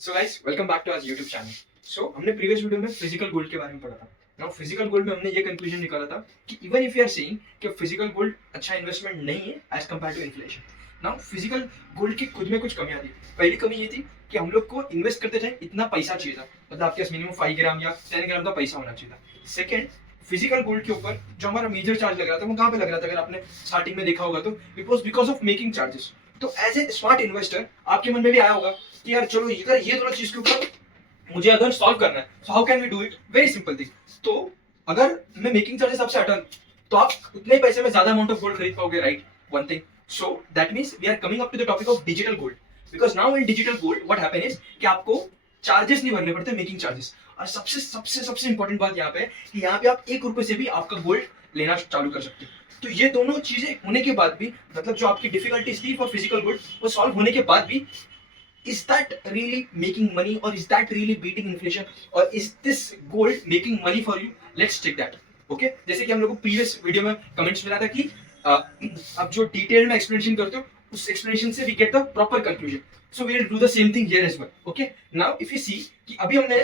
So guys welcome back to our YouTube channel. So हमने previous video में physical gold के बारे में पढ़ा था। नाउ फिजिकल गोल्ड में हमने ये कंक्लूजन निकाला था कि even if you are saying कि फिजिकल गोल्ड अच्छा इन्वेस्टमेंट नहीं है as compare to inflation. Now physical gold की खुद में कुछ कमियां थी। पहली कमी ये थी कि हम लोग को इन्वेस्ट करते टाइम इतना पैसा चाहिए था, मतलब आपके पास मिनिमम 5 ग्राम या 10 ग्राम का पैसा होना चाहिए था। सेकंड, फिजिकल गोल्ड के ऊपर जो हमारा मेजर चार्ज लग रहा था वो कहाँ पे लग रहा था, अगर आपने स्टार्टिंग में देखा होगा तो it was because of making charges. तो एज ए स्मार्ट इन्वेस्टर आपके मन में भी आया होगा कि यार चलो अगर ये दोनों चीज के ऊपर मुझे अगर सॉल्व करना है, so how can we do it. Very simple thing. तो अगर मैं मेकिंग चार्जेस आपसे हटा तो आप उतने पैसे में ज्यादा अमाउंट ऑफ गोल्ड खरीद पाओगे, right. One thing. So that means we are coming up to the topic of digital gold, because now in digital gold what happen is कि आपको चार्जेस नहीं भरने पड़ते, मेकिंग चार्जेस। और सबसे सबसे सबसे इंपॉर्टेंट बात यहाँ पे है कि यहाँ पे आप 1 रुपए से भी आपका गोल्ड लेना चालू कर सकते हो। तो ये दोनों चीजें होने के बाद भी, मतलब जो आपकी डिफिकल्टीज थी फॉर फिजिकल गोल्ड वो सॉल्व होने के बाद भी, is that really making money or is that really beating inflation or is this gold making money for you? Let's check that. Okay, जैसे कि हम लोग को प्रीवियस वीडियो में कमेंट्स मिला था कि अब जो डिटेल में एक्सप्लेनेशन करते हो उस एक्सप्लेनेशन से we get the proper conclusion. So we will do the same thing here as well. Okay, now if you see कि अभी हमने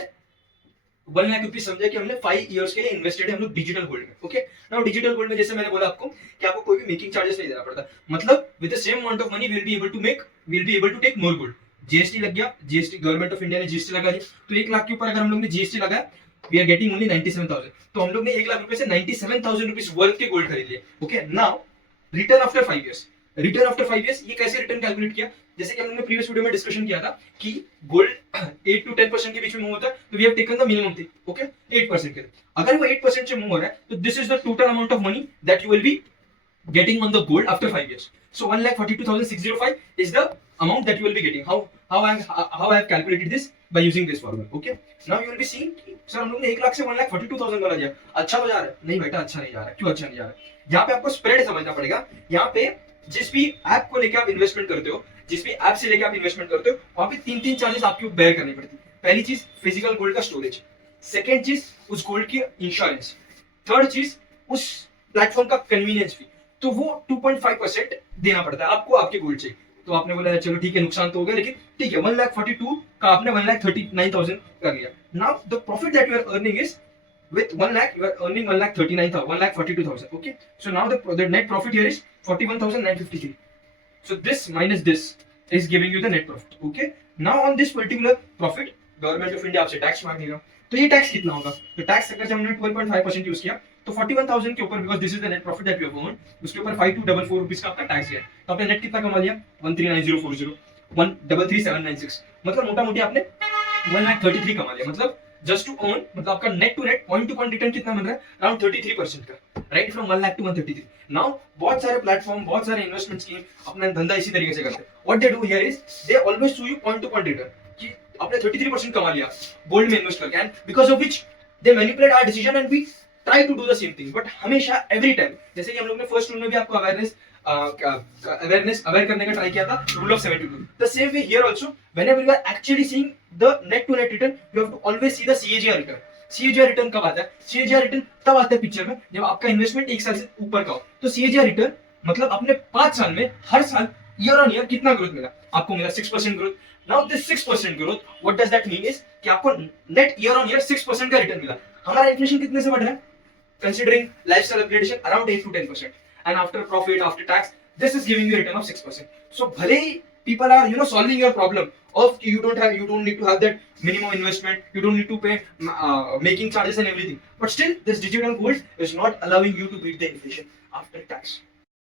1 लाख रुपीज समझा कि हमने 5 इयर्स के लिए इन्वेस्टेड है हम लोग डिजिटल गोल्ड में। ओके, नाउ डिजिटल गोल्ड में जैसे मैंने बोला आपको कि आपको कोई भी मेकिंग चार्जेस नहीं देना पड़ता, मतलब with the same amount of money will be able to take more gold. GST लग गया, जीएसटी गवर्नमेंट ऑफ इंडिया ने जीएसटी लगा दिया, तो 1 लाख के ऊपर अगर हम लोग ने जीएसटी लगाया वी आर गेटिंग ओनली 97,000। तो हम लोग ने 1 लाख रुपए से 97,000 रुपीज वर्थ के गोल्ड खरीद लिए। Okay, now return after 5 years. Return after 5 years ये कैसे रिटर्न कैलकुलेट किया, जैसे कि हम लोग ने प्रीवियस वीडियो में डिस्कशन किया था कि गोल्ड 8 to 10% के बीच में मूव होता है, तो we have taken the minimum thing. Okay, 8% के, अगर वो 8% से मूव हो रहा है तो this is the total amount of money that you will be getting on the gold after 5 years. So 1,42,605 is the amount that you will be getting. How I have calculated this by using this formula. Okay. Now you will be seeing, sir हम लोग ने 1 लाख से 1,42,000 बना दिया, अच्छा तो जा रहा है? नहीं बेटा, अच्छा नहीं जा रहा है। क्यों अच्छा नहीं जा रहा है? यहाँ पे आपको स्प्रेड समझना पड़ेगा। यहाँ पे जिस भी ऐप को लेके आप इन्वेस्टमेंट करते हो, जिस भी ऐप से लेके आप इन्वेस्टमेंट करते हो, वहां पे 3 चार्जेस आपको बेयर करनी पड़ती है। पहली चीज फिजिकल गोल्ड का स्टोरेज, सेकेंड चीज उस गोल्ड की इंश्योरेंस, थर्ड चीज उस प्लेटफॉर्म का कन्वीनियंस फी। तो वो 2.5% देना पड़ता है आपको आपके गोल्ड से। तो आपने बोला चलो ठीक है, नुकसान तो हो गया, लेकिन ठीक है 1,42,000 का आपने 1,39,000 कर लिया। Now the profit that you are earning is with 1 lakh you are earning 1,39,000, 1,42,000. Okay, so now the net profit here is 41,953. So this minus this is giving you the net profit. Okay, now on this particular profit government of India आपसे tax मांगेगा। तो ये tax कितना होगा, तो tax अगर हमने 12.5% use किया तो 41,000 के ऊपर, because this is the net profit that you have earned, उसके ऊपर 5244 रुपीस का आपका टैक्स है। तो आपने नेट कितना कमा लिया, 139,040, 133,796, मतलब मोटा मोटी आपने 1,33,000 कमा लिया। मतलब जस्ट टू अर्न, मतलब आपका net to net point to point return कितना बन रहा है, अराउंड 33% का, right, from 1 lakh to 133। Now बहुत सारे प्लेटफॉर्म, बहुत सारे इन्वेस्टमेंट स्कीम अपना धंधा इसी तरीके से करते हैं। What they do here is they always show you point to point return कि आपने 33% कमा लिया गोल्ड में इन्वेस्ट करके, and because of which they manipulate our decision and we try to do the same thing. But हमेशा every time, जैसे कि हम लोग ने फर्स्ट रूल में भी आपको अवेयर करने का ट्राई किया था, rule of 72, the same way here also whenever you are actually seeing the net to net return you have to always see the CAGR return. CAGR return कब आता है, सीएजीआर रिटर्न तब आता है पिक्चर में जब आपका इन्वेस्टमेंट 1 साल से ऊपर का हो। तो सीएजीआर रिटर्न मतलब आपने 5 साल में हर साल ईयर ऑन ईयर कितना ग्रोथ मिला, आपको मिला 6% growth. Now this 6% growth what does that mean is कि आपको नेट ईयर ऑन ईयर 6% का रिटर्न मिला। हमारा इन्फ्लेशन कितने से बढ़ रहा है, considering lifestyle upgradation, around 8 to 10%, and after profit after tax this is giving you a return of 6%. So भले ही people are solving your problem of you don't need to have that minimum investment, you don't need to pay making charges and everything, but still this digital gold is not allowing you to beat the inflation after tax.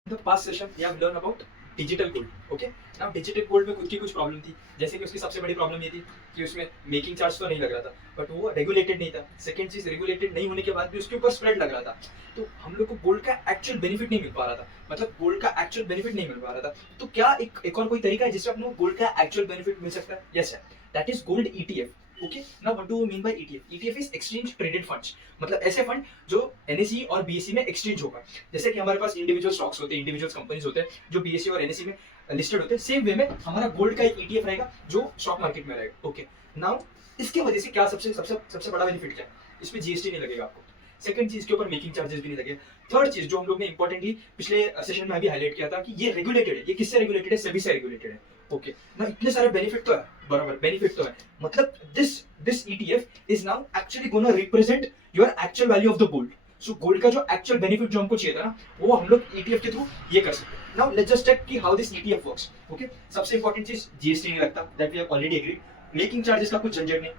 In the past session we have learned about digital gold. Okay, now digital gold में खुद की कुछ problem थी, जैसे कि उसकी सबसे बड़ी प्रॉब्लम ये थी कि उसमें मेकिंग चार्ज तो नहीं लग रहा था, बट वो रेगुलेटेड नहीं था। सेकंड चीज, रेगुलेटेड नहीं होने के बाद भी उसके ऊपर स्प्रेड लग रहा था, तो हम लोग को गोल्ड का एक्चुअल बेनिफिट नहीं मिल पा रहा था, मतलब गोल्ड का एक्चुअल बेनिफिट नहीं मिल पा रहा था। तो क्या एक और कोई तरीका है जिससे अपने गोल्ड का एक्चुअल बेनिफिट मिल सकता है? Yes sir, that is gold ETF. Okay, now what do we mean by ETF? ETF is exchange traded funds, मतलब ऐसे फंड जो एनएसई और बीएसई में एक्सचेंज होगा। जैसे कि हमारे पास इंडिविजुअल स्टॉक्स होते हैं, इंडिविजुअल कंपनीज होते हैं जो बीएसई और एनएसई में लिस्टेड होते हैं, सेम वे में हमारा गोल्ड का एक ईटीएफ रहेगा जो स्टॉक मार्केट में रहेगा। ओके, नाउ इसके वजह से क्या सबसे सबसे सबसे बड़ा बेनिफिट क्या है, इसमें जीएसटी नहीं लगेगा आपको। सेकंड चीज के ऊपर मेकिंग चार्जेस भी नहीं लगेगा। थर्ड चीज जो हम लोग ने इंपॉर्टेंटली पिछले सेशन में भी हाईलाइट किया था कि ये रेगुलेटेड है। ये किससे रेगुलेटेड है? सेबी से रेगुलेटेड है। ओके, ना इतने सारे बेनिफिट तो है, बराबर बेनिफिट तो है, मतलब this ETF is now actually gonna represent your actual value of the gold. So gold का जो एक्चुअल बेनिफिट जो हमको चाहिए था ना, वो हम लोग ईटीएफ के थ्रू ये कर सकते हैं। नाउ लेट्स जस्ट चेक कि how this ETF works. Okay, सबसे इंपॉर्टेंट चीज जीएसटी नहीं लगता, that we have already agreed. Making charges का कुछ झंझट नहीं,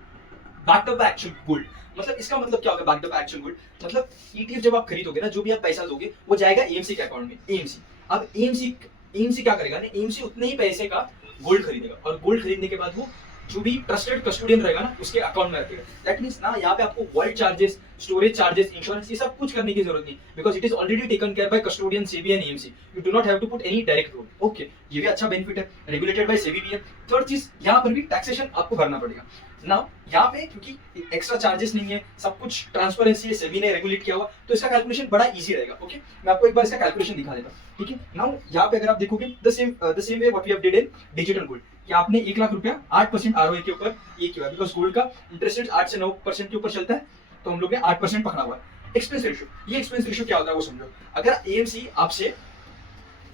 backed up by actual gold. मतलब इसका मतलब क्या होगा backed up by actual gold, मतलब ईटीएफ जब आप खरीदोगे ना, जो भी आप पैसा दोगे वो जाएगा एएमसी के अकाउंट में। एएमसी, अब एएमसी क्या करेगा ना, एएमसी उतने ही पैसे का गोल्ड खरीदेगा, और गोल्ड खरीदने के बाद वो जो भी ट्रस्टेड कस्टोडियन रहेगा ना, उसके अकाउंट में रखेगा। दैट मींस ना, यहाँ पे आपको wallet charges, storage charges, insurance, ये सब कुछ करने की जरूरत नहीं, because it is already taken care by custodian, SEBI and AMC. You do not have to put any direct role. Okay, ये भी अच्छा बेनिफिट है, रेगुलेटेड बाय सेबी भी है। थर्ड चीज, यहाँ पर भी टैक्सेशन आपको भरना पड़ेगा ना। यहाँ पे क्योंकि एक्स्ट्रा चार्जेस नहीं है, सब कुछ ट्रांसपेरेंसी है, सेबी ने रेगुलेट किया हुआ, तो इसका कैलकुलेशन बड़ा इजी रहेगा। ओके, मैं आपको एक बार इसका कैलकुलेशन दिखा देता हूँ। ठीक है, नाउ यहाँ पे अगर आप देखोगे the same way what we have did in digital gold, कि आपने 1 लाख रुपया 8% आरओए के ऊपर ये किया, बिकॉज गोल्ड का इंटरेस्ट रेट 8 से 9% के ऊपर चलता है, तो हम लोग ने 8% पकड़ा हुआ है। एक्सपेंस रेशियो, ये एक्सपेंस रेशियो क्या होता है वो समझो। अगर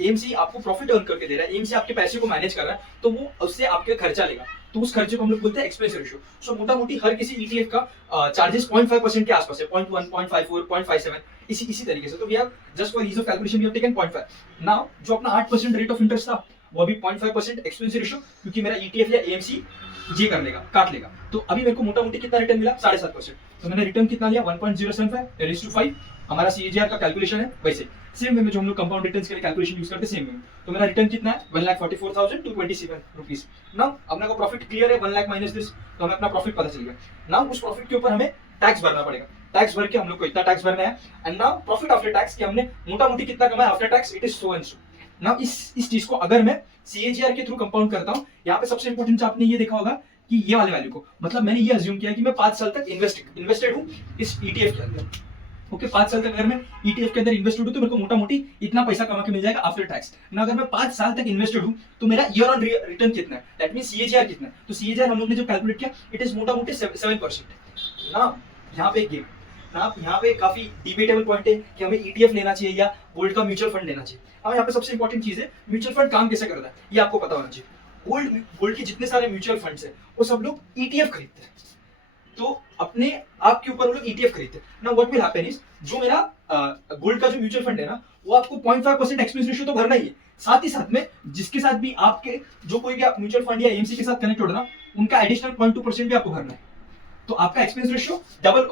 एएमसी आपको प्रॉफिट अर्न करके दे रहा है, एएमसी आपके पैसे को मैनेज कर रहा है, तो वो उससे आपके खर्चा लेगा, तो उस खर्चे को हम लोग बोलते हैं एक्सपेंस रेशियो। सो मोटा मोटी हर किसी ईटीएफ का चार्जेस 0.5% के आसपास है, 0.1, 0.54, 0.57, इसी तरीके से। तो we have just for ease of calculation we have taken 0.5। Now जो अपना 8% रेट ऑफ इंटरेस्ट था, वो अभी 0.5% एक्सपेंस रेशियो, क्योंकि मेरा ईटीएफ या एएमसी जे कर लेगा, काट लेगा। तो अभी मेरे को मोटा मोटी कितना रिटर्न मिला, 7.5%। तो मैंने रिटर्न कितना लिया, 1.075 हमारा सीएजीआर का कैलकुलेशन है। वैसे सेम वे में जो हम लोग कंपाउंड रिटर्न्स के लिए कैलकुलेशन यूज करते हैं, सेम वे में। तो मेरा रिटर्न कितना है, 1,44,227 रुपीज। नाउ अपने को प्रॉफिट क्लियर है, 1 लाख माइनस दिस, तो हमें अपना प्रॉफिट पता चल गया। नाउ उस प्रॉफिट के ऊपर हमें टैक्स भरना पड़ेगा, टैक्स भर के हम लोग को इतना टैक्स भरना है। And now profit after tax कि हमने मोटा मोटी कितना कमाया after tax, it is so and so. Now इस चीज को अगर मैं सीएजीआर के थ्रू कंपाउंड करता हूँ, यहाँ पे सबसे इंपॉर्टेंट आपने ये देखा होगा कि ये वाले वैल्यू को, मतलब मैंने ये अज्यूम किया कि मैं 5 साल तक इन्वेस्टेड हूँ इस ईटीएफ के अंदर। ओके, 5 साल तक अगर मैं ईटीएफ के अंदर इन्वेस्टेड हूँ, तो मेरे को मोटा मोटी इतना पैसा कमा के मिल जाएगा आफ्टर टैक्स ना। अगर मैं 5 साल तक इन्वेस्टेड हूँ, तो मेरा ईयर ऑन रिटर्न कितना है, दैट मीन सीएजीआर कितना है। तो सीएजीआर हम लोग ने जो कैलकुलेट किया, इट इज मोटा मोटी 7% ना। यहाँ पे गेम ना, यहाँ पे काफी डिबेटेबल पॉइंट है कि हमें ईटीएफ लेना चाहिए या गोल्ड का म्यूचुअल फंड लेना चाहिए। अब यहाँ पे सबसे इंपॉर्टेंट चीज है, म्यूचुअल फंड काम कैसे करता है ये आपको पता होना चाहिए। गोल्ड के जितने सारे म्यूचुअल फंड्स है, वो सब लोग ईटीएफ खरीदते हैं, तो अपने आप के ऊपर वो लोग ईटीएफ खरीदते हैं ना। व्हाट विल हैपन इज, जो मेरा गोल्ड का जो म्यूचुअल फंड है ना, वो आपको 0.5% एक्सपेंस रेशियो तो भरना ही है, साथ ही साथ में जिसके साथ भी आपके जो कोई भी आप म्यूचुअल फंड या एएमसी के साथ कनेक्ट हो ना, उनका एडिशनल 0.2% भी आपको भरना है। तो आपका एक्सपेंस रेशियो डबल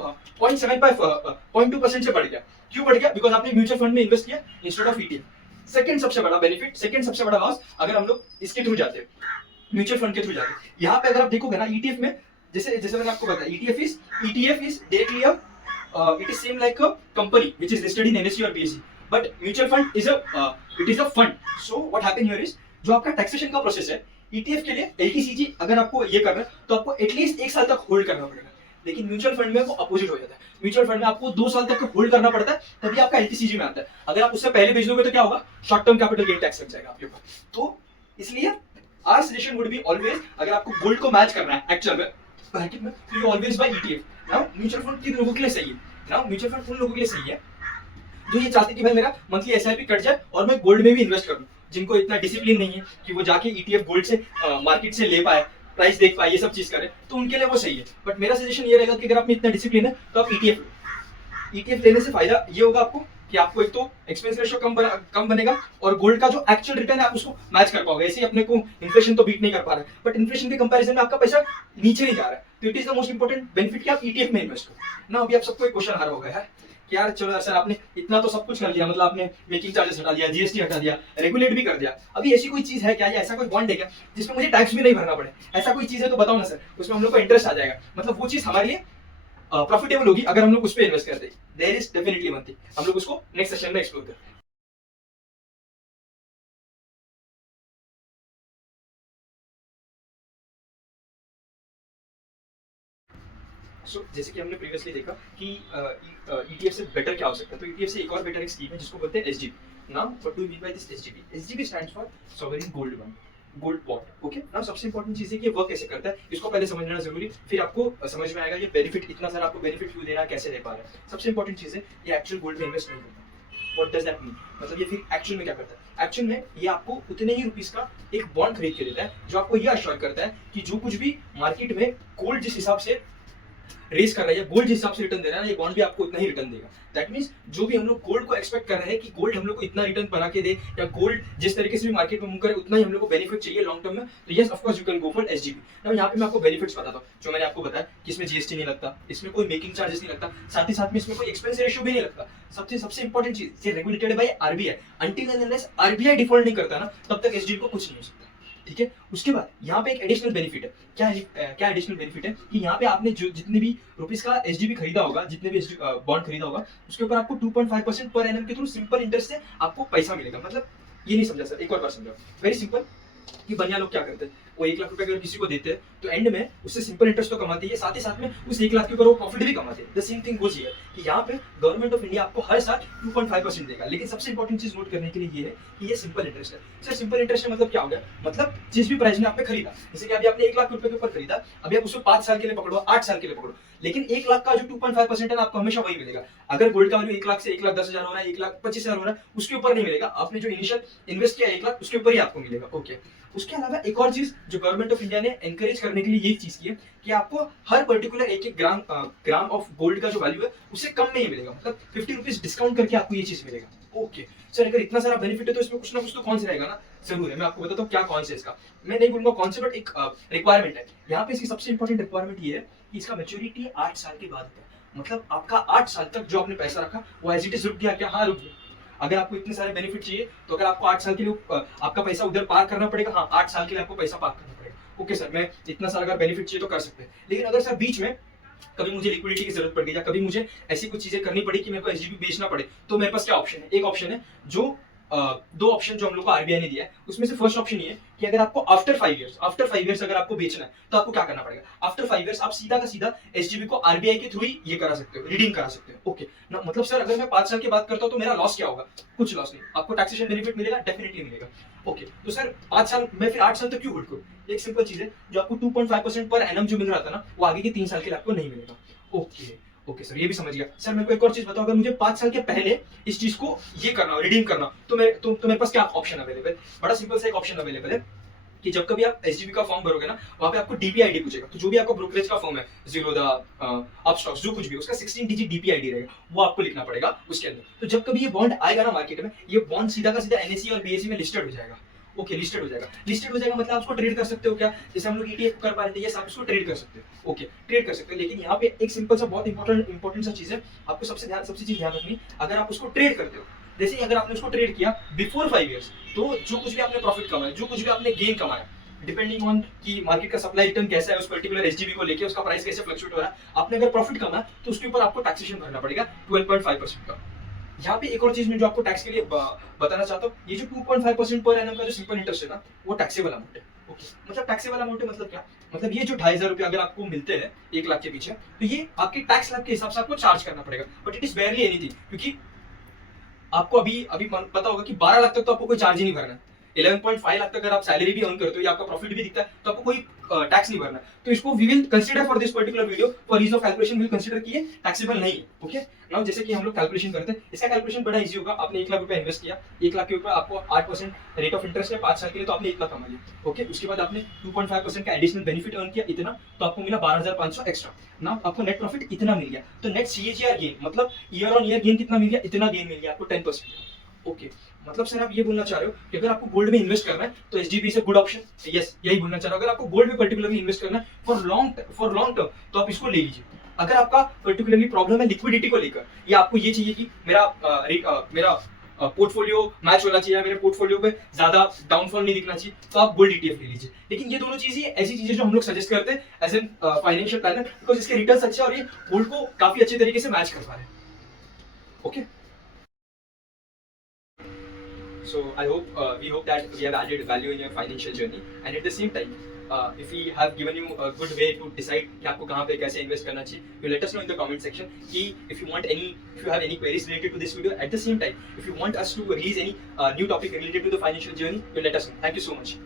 0.2% से बढ़ गया। क्यों बढ़ गया, बिकॉज आपने म्यूचुअल फंड में इन्वेस्ट किया इंस्टेड ऑफ ईटीएफ। सेकंड सबसे बड़ा बेनिफिट, सेकंड सबसे बड़ा लॉस, अगर हम लोग इसके थ्रू जाते हैं, म्यूचुअल फंड के थ्रू जाते हैं, यहाँ पे अगर आप देखोगे ना ईटीएफ में, जैसे मैंने आपको बताया, ETF is directly it is same like a company which is listed in NSE or BSE, but mutual fund is a fund. So what happen here is, जो आपका टैक्सेशन का प्रोसेस है ETF के लिए, LTCG अगर आपको ये करना है, तो आपको एटलीस्ट 1 साल तक होल्ड करना पड़ेगा। लेकिन म्यूचुअल फंड में वो अपोजिट हो जाता है, म्यूचुअल फंड में आपको 2 साल तक होल्ड करना पड़ता है, तभी आपका LTCG में आता है। अगर आप उससे पहले बेच दोगे तो क्या होगा, short term capital gain tax लग जाएगा आपके ऊपर। तो इसलिए our suggestion would be always, अगर आपको गोल्ड को मैच करना है एक्चुअल में मार्केट में, तो you always buy ETF। Now mutual fund किन लोगों के लिए सही है, नाउ म्यूचुअल फंड उन लोगों के लिए सही है जो ये चाहते हैं कि भाई मेरा मंथली एसआईपी कट जाए और मैं गोल्ड में भी इन्वेस्ट करूं, जिनको इतना डिसिप्लिन नहीं है कि वो जाके ETF गोल्ड से मार्केट से ले पाए, प्राइस देख पाए, ये सब चीज करे, तो उनके लिए वो सही है। बट मेरा सजेशन ये रहेगा कि अगर आप में इतना डिसिप्लिन है, तो आप ETF लो। ETF लेने से फायदा ये होगा आपको कि आपको एक तो एक्सपेंस रेशियो कम बनेगा, और गोल्ड का जो एक्चुअल रिटर्न है आप उसको मैच कर पाओगे। ऐसे ही अपने को इन्फ्लेशन तो बीट नहीं कर पा रहा है, बट इन्फ्लेशन के कंपैरिजन में आपका पैसा नीचे नहीं जा रहा है, तो it is the most important benefit कि आप ETF में इन्वेस्ट करो ना। अभी आप सबको एक क्वेश्चन आ रहा होगा यार कि यार चलो सर आपने इतना तो सब कुछ कर दिया, मतलब आपने मेकिंग चार्जेस हटा दिया, जीएसटी हटा दिया, रेगुलेट भी कर दिया, अभी ऐसी कोई चीज है क्या, या ऐसा कोई बॉन्ड है क्या जिसमें मुझे टैक्स भी नहीं भरना पड़े? ऐसा कोई चीज है तो बताओ ना सर, उसमें हम लोग को इंटरेस्ट आ जाएगा, मतलब वो चीज हमारे लिए प्रॉफिटेबल होगी अगर हम लोग उस पर इन्वेस्ट करते हैं। There is definitely one thing, हम लोग उसको नेक्स्ट सेशन में एक्सप्लोर करें। जैसे कि हमने प्रीवियसली देखा कि ETF से बेटर क्या हो सकता है, तो ETF से एक और बेटर एक स्कीम है जिसको बोलते हैं SGP। Now what do we mean by this SGP? SGP stands for sovereign gold bond, gold bond. Okay, now सबसे इंपॉर्टेंट चीज है कि ये वर्क कैसे करता है, इसको पहले समझना जरूरी, फिर आपको समझ में आएगा ये बेनिफिट, इतना सारा आपको बेनिफिट क्यों दे रहा है, कैसे दे पा रहा है। सबसे इंपॉर्टेंट चीज है, ये एक्चुअल गोल्ड में इन्वेस्ट नहीं करता, व्हाट डज दैट मीन, मतलब ये फिर एक्चुअल में क्या करता है? एक्चुअल में ये आपको उतने ही रुपीस का एक बॉन्ड खरीद के देता है जो आपको ये अश्योर करता है कि जो कुछ भी मार्केट में गोल्ड जिस हिसाब से रेस कर रहा है या गोल्ड जिस हिसाब से रिटर्न दे रहा है ना, ये बॉन्ड भी आपको उतना ही रिटर्न देगा। दैट मींस जो भी हम लोग गोल्ड को एक्सपेक्ट कर रहे हैं कि गोल्ड हम लोग को इतना रिटर्न बना के दे, या गोल्ड जिस तरीके से भी मार्केट में मूव करे उतना ही हम लोग को बेनिफिट चाहिए लॉन्ग टर्म में, तो yes of course you can go for SGP. Now यहाँ पे मैं आपको बेनिफिट्स बताता हूँ जो मैंने आपको बताया कि इसमें जीएसटी नहीं लगता, इसमें कोई मेकिंग चार्जेस नहीं लगता, साथ ही साथ में इसमें कोई एक्सपेंस रेशियो भी नहीं लगता। सबसे सबसे इंपॉर्टेंट चीज, ये regulated by RBI. Until and unless RBI default नहीं करता ना, तब तक एसजीपी को कुछ नहीं हो सकता। ठीक है, उसके बाद यहाँ पे एक एडिशनल बेनिफिट है। क्या एडिशनल बेनिफिट है कि यहाँ पे आपने जो जितने भी रुपीस का एसजीबी खरीदा होगा, जितने भी बॉन्ड खरीदा होगा, उसके ऊपर आपको 2.5% पर एनम के थ्रू सिंपल इंटरेस्ट से आपको पैसा मिलेगा। मतलब ये नहीं समझा सर, एक और बार समझाओ। वेरी सिंपल कि बनिया लोग क्या करते हैं, वो 1 लाख रुपए अगर किसी को देते हैं तो एंड में उससे सिंपल इंटरेस्ट तो कमाती है, साथ ही साथ में उस 1 लाख के ऊपर वो प्रॉफिट भी कमाते हैं। The same thing goes here कि यहाँ पे गवर्नमेंट ऑफ इंडिया आपको हर साल 2.5% देगा। लेकिन सबसे इंपॉर्टेंट चीज नोट करने के लिए ये है कि ये सिंपल इंटरेस्ट है। सर सिंपल इंटरेस्ट है मतलब क्या हो गया? मतलब जिस भी प्राइस में आपने खरीदा, जैसे कि अभी आपने 1 लाख रुपए के ऊपर खरीदा, अभी आप उसको 5 साल के लिए पकड़ो, 8 साल के लिए पकड़ो, लेकिन 1 लाख का जो 2.5% है ना, आपको हमेशा वही मिलेगा। अगर गोल्ड का वैल्यू 1 लाख से 1,10,000 हो रहा है, 1,25,000 हो रहा है, उसके ऊपर नहीं मिलेगा। आपने जो इनिशियल इन्वेस्ट किया 1 लाख, उसके ऊपर ही आपको मिलेगा। ओके, उसके अलावा एक और चीज जो गवर्नमेंट ऑफ इंडिया ने एनकरेज करने के लिए ये चीज की है कि आपको हर पर्टिकुलर एक ग्राम ऑफ गोल्ड का जो वैल्यू है उससे कम में ही मिलेगा। मतलब 50 रुपीज डिस्काउंट करके आपको ये चीज मिलेगा। ओके सर, अगर इतना सारा बेनिफिट है तो इसमें कुछ ना कुछ तो कौन से रहेगा ना, जरूर है। मैं आपको बताता हूँ क्या कौन से इसका, मैं नहीं बोलूंगा कौन से, बट एक रिक्वायरमेंट है। यहाँ पे इसकी सबसे इंपॉर्टेंट रिक्वायरमेंट ये है कि इसका मैच्योरिटी 8 साल के बाद होता है। मतलब आपका 8 साल तक जो आपने पैसा रखा वो एज इट इज रुक गया क्या? हाँ, रुक गया। अगर आपको इतने सारे बेनिफिट चाहिए तो अगर आपको 8 साल के लिए आपका पैसा उधर पार्क करना पड़ेगा, हाँ 8 साल के लिए आपको पैसा पार्क करना पड़ेगा। ओके सर, मैं इतना सारा अगर बेनिफिट चाहिए तो कर सकते हैं। लेकिन अगर सर बीच में कभी मुझे लिक्विडिटी की जरूरत पड़ गई या कभी मुझे ऐसी कुछ चीजें करनी पड़ी कि मेरे को एसजीबी बेचना पड़े, तो मेरे पास क्या ऑप्शन है? एक ऑप्शन है जो दो ऑप्शन जो हम लोग को आरबीआई ने दिया है, उसमें से फर्स्ट ऑप्शन ये है कि अगर आपको आफ्टर 5 इयर्स अगर आपको बेचना है तो आपको क्या करना पड़ेगा? आफ्टर 5 इयर्स आप सीधा का सीधा एसजीबी को आरबीआई के थ्रू ही ये करा सकते हो, रिडीम करा सकते हो। ओके ना, मतलब सर अगर मैं 5 साल की बात करता हूँ तो मेरा लॉस क्या होगा? कुछ लॉस नहीं। आपको टैक्सेशन बेनिफिट मिलेगा, डेफिनेटली मिलेगा। ओके, तो सर 5 साल मैं फिर 8 साल तक क्यों होल्ड करूँ? एक सिंपल चीज है, जो आपको 2.5% पर एनम जो मिल रहा था ना, वो आगे के 3 साल के लिए आपको नहीं मिलेगा। ओके सर, ये भी समझ गया। सर मेरे को एक और चीज बताओ, अगर मुझे 5 साल के पहले इस चीज को ये करना हो, रिडीम करना, तो मेरे पास क्या ऑप्शन अवेलेबल? बड़ा सिंपल सा एक ऑप्शन अवेलेबल है कि जब कभी आप एसजीबी का फॉर्म भरोगे ना, वहां पे आपको डीपीआईडी पूछेगा। तो जो भी आपका ब्रोकरेज का फॉर्म है, जीरोधा, अपस्टॉक्स, जो कुछ भी, उसका 16 डिजिट डीपीआईडी रहेगा, वो आपको लिखना पड़ेगा उसके अंदर। तो जब कभी ये बॉन्ड आएगा ना मार्केट में, ये बॉन्ड सीधा का सीधा एनएसई और बीएसई में लिस्टेड हो जाएगा। ओके, लिस्टेड हो जाएगा। लिस्टेड हो जाएगा मतलब आप उसको ट्रेड कर सकते हो क्या? जैसे हम लोग ईटीएफ कर पा रहे थे, ये आप उसको ट्रेड कर सकते हो। ओके, ट्रेड कर सकते हो। लेकिन यहाँ पे एक सिंपल सा बहुत इंपॉर्टेंट सा चीज है, आपको सबसे चीज ध्यान रखनी, अगर आप उसको ट्रेड करते हो, जैसे अगर आपने उसको ट्रेड किया बिफोर 5 इयर्स, तो जो कुछ भी आपने प्रॉफिट कमाया, जो कुछ भी आपने गेन कमाया, डिपेंडिंग ऑन कि मार्केट का सप्लाई रिटर्न कैसा है, उस पर्टिकुलर एसजीबी को लेके उसका प्राइस कैसे फ्लक्चुएट हो रहा है, आपने अगर प्रॉफिट कमाया तो उसके ऊपर आपको टैक्सेशन भरना पड़ेगा 12.5% का। यहाँ पे एक और चीज मैं जो आपको टैक्स के लिए बताना चाहता हूँ, ये जो 2.5% पर एनम का जो सिंपल इंटरेस्ट है ना, वो टैक्सेबल अमाउंट है। ओके, मतलब टैक्सेबल अमाउंट है मतलब क्या? मतलब ये जो 2,500 रुपए अगर आपको मिलते हैं 1 लाख के पीछे, तो ये आपके टैक्स स्लैब के हिसाब से आपको चार्ज करना पड़ेगा, बट इट इज बेयरली एनीथिंग। क्योंकि आपको अभी पता होगा कि 12 लाख तक तो आपको कोई चार्ज ही नहीं भरना है। 11.5 लाख तक अगर आप सैलरी भी अर्न करते हो या आपका प्रॉफिट भी दिखता है तो आपको कोई टैक्स नहीं भरना। तो इसको we will consider for this particular video for ease of calculation, will consider कि ये टैक्सेबल नहीं है। ओके, नाउ जैसे कि हम लोग कैलकुलेशन करते हैं, इसका कैलकुलेशन बड़ा इजी होगा। आपने 1 लाख रुपए इन्वेस्ट किया, 1 लाख के ऊपर आपको 8% रेट ऑफ इंटरेस्ट है 5 साल के लिए, तो आपने 1 लाख कमा लिया। ओके, उसके बाद आपने 2.5% का एडिशनल बेनिफिट अर्न किया, इतना, तो आपको मिला 12,500 एक्स्ट्रा। नाउ आपको नेट प्रॉफिट इतना मिल गया, तो नेट सीएजीआर गेन मतलब ईयर ऑन ईयर गेन कितना मिल गया? इतना गेन मिल गया आपको 10%। ओके, मतलब सर आप ये बोलना चाह रहे हो कि अगर आपको गोल्ड में इन्वेस्ट करना है तो SGB is a good option? Yes, यही बोलना चाह रहे हो। अगर आपको गोल्ड में पर्टिकुलरली इन्वेस्ट करना है फॉर लॉन्ग टर्म, तो आप इसको ले लीजिए। अगर आपका पर्टिकुलरली प्रॉब्लम है लिक्विडिटी को लेकर, या आपको ये चाहिए कि मेरा पोर्टफोलियो मैच होना चाहिए, मेरे पोर्टफोलियो पे ज्यादा डाउनफॉल नहीं दिखना चाहिए, तो आप गोल्ड ईटीएफ ले लीजिए। लेकिन ये दोनों चीजें ऐसी चीजें जो हम लोग सजेस्ट करते हैं as an financial planner, because इसके रिटर्न्स अच्छे और ये गोल्ड को काफी अच्छे तरीके से मैच कर पा रहे हैं। Okay, so we hope that we have added value in your financial journey, and at the same time if we have given you a good way to decide कि आपको कहाँ पे कैसे invest करना चाहिए, you let us know in the comment section कि if you have any queries related to this video. At the same time, if you want us to release any new topic related to the financial journey, you let us know. Thank you so much.